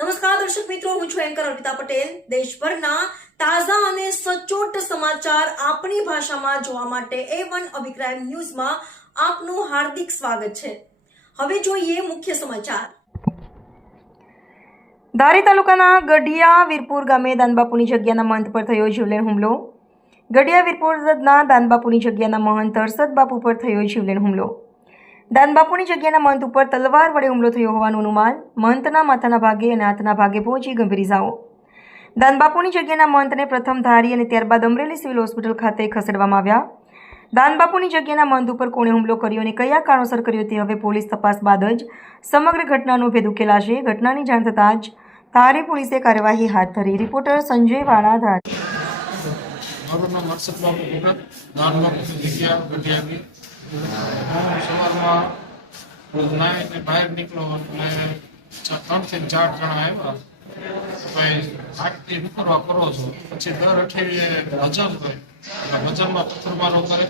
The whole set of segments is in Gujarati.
નમસ્કાર, દર્શક મિત્રો, હું છું એન્કર અર્પિતા પટેલ. દેશભરના તાજા અને સચોટ સમાચાર આપણી ભાષામાં જોવા માટે એ વન અભિપ્રાય ન્યૂઝમાં આપનું હાર્દિક સ્વાગત છે. હવે જોઈએ મુખ્ય સમાચાર. ધારી તાલુકાના ગઢિયા વીરપુર ગામે દાનબાપુની જગ્યાના મંત પર થયો જીવલેણ હુમલો. ગઢિયા વીરપુરના દાનબાપુની જગ્યાના મહંત હર્ષદ બાપુ પર થયો જીવલેણ હુમલો. દાનબાપુની જગ્યાના મહંત ઉપર તલવાર વડે હુમલો થયો હોવાનું અનુમાન મહંતના માથાના ભાગે અને હાથના ભાગે પહોંચી ગંભીર ઇજાઓ. દાનબાપુની જગ્યાના મહંતને પ્રથમ ધારી અને ત્યારબાદ અમરેલી સિવિલ હોસ્પિટલ ખાતે ખસેડવામાં આવ્યા. દાનબાપુની જગ્યાના મહંત ઉપર કોણે હુમલો કર્યો અને કયા કારણોસર કર્યો તે હવે પોલીસ તપાસ બાદ જ સમગ્ર ઘટનાનો ભેદ ઉકેલાશે. ઘટનાની જાણ થતાં જ ધારી પોલીસે કાર્યવાહી હાથ ધરી. રિપોર્ટર સંજય વાળા ધારી. હું સવારમાં નાઈને બહાર નીકળો એટલે ત્રણથી ચાર જણા આવ્યા. ભાઈ આટલી શું કરો છો. પછી દર અઠવાડિયે ભજન હોય. એટલે ભજનમાં પથ્થરમારો કરે.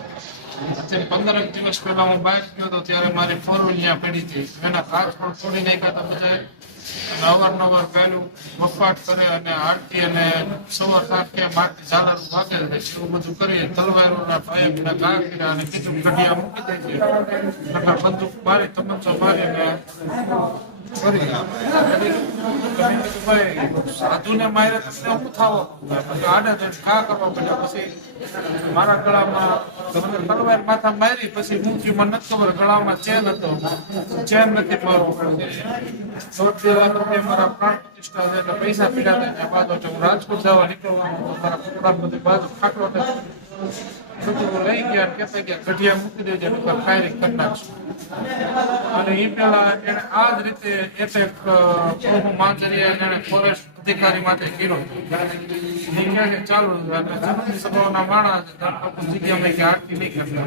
અત્યારે પંદરક દિવસ પહેલા હું બહાર ગયો હતો ત્યારે મારી ફોર વ્હીલ પડી હતી. એના કાચ પણ ફોડી નાખ્યા હતા બધા અવારનવાર પહેલું વફાટ કરે અને આરતી અને સવાર સાંજે માટી ઝાલર વાગે છે. એવું બધું કરી તલવારોના પાયકના ઘા કર્યા અને કીધું ઘડિયા મૂકી દેજે. એટલે બંદૂક મારી તમંચો મારી અને સાધુ ને મારે શું થાવો? આડે ઘા કરવા પડ્યા પછી મારા ગળામાં માથા મારી પછી હું થયું ખબર ગળામાં ચેન હતો ચેન નથી મારું મારા પ્રાણ પ્રતિષ્ઠા એટલે પૈસા પીડા હતા બાદ હું રાજકોટ જવા નીકળવાનું હતો મારા કપડા બધે બાજુ ખાટલો બધું લઈ ગયા કહેતા ગયા ગઢિયા મૂકી દેજે નકર ફાયરિંગ કરી અને એ પેલા એને આ જ રીતે એટેક પ્રભુ માંજરિયા એને ફોરેસ્ટ અધિકારી માટે કર્યો કે ચાલુ સભાઓના માણસ જગ્યામાં કે આરતી નહીં કરતા.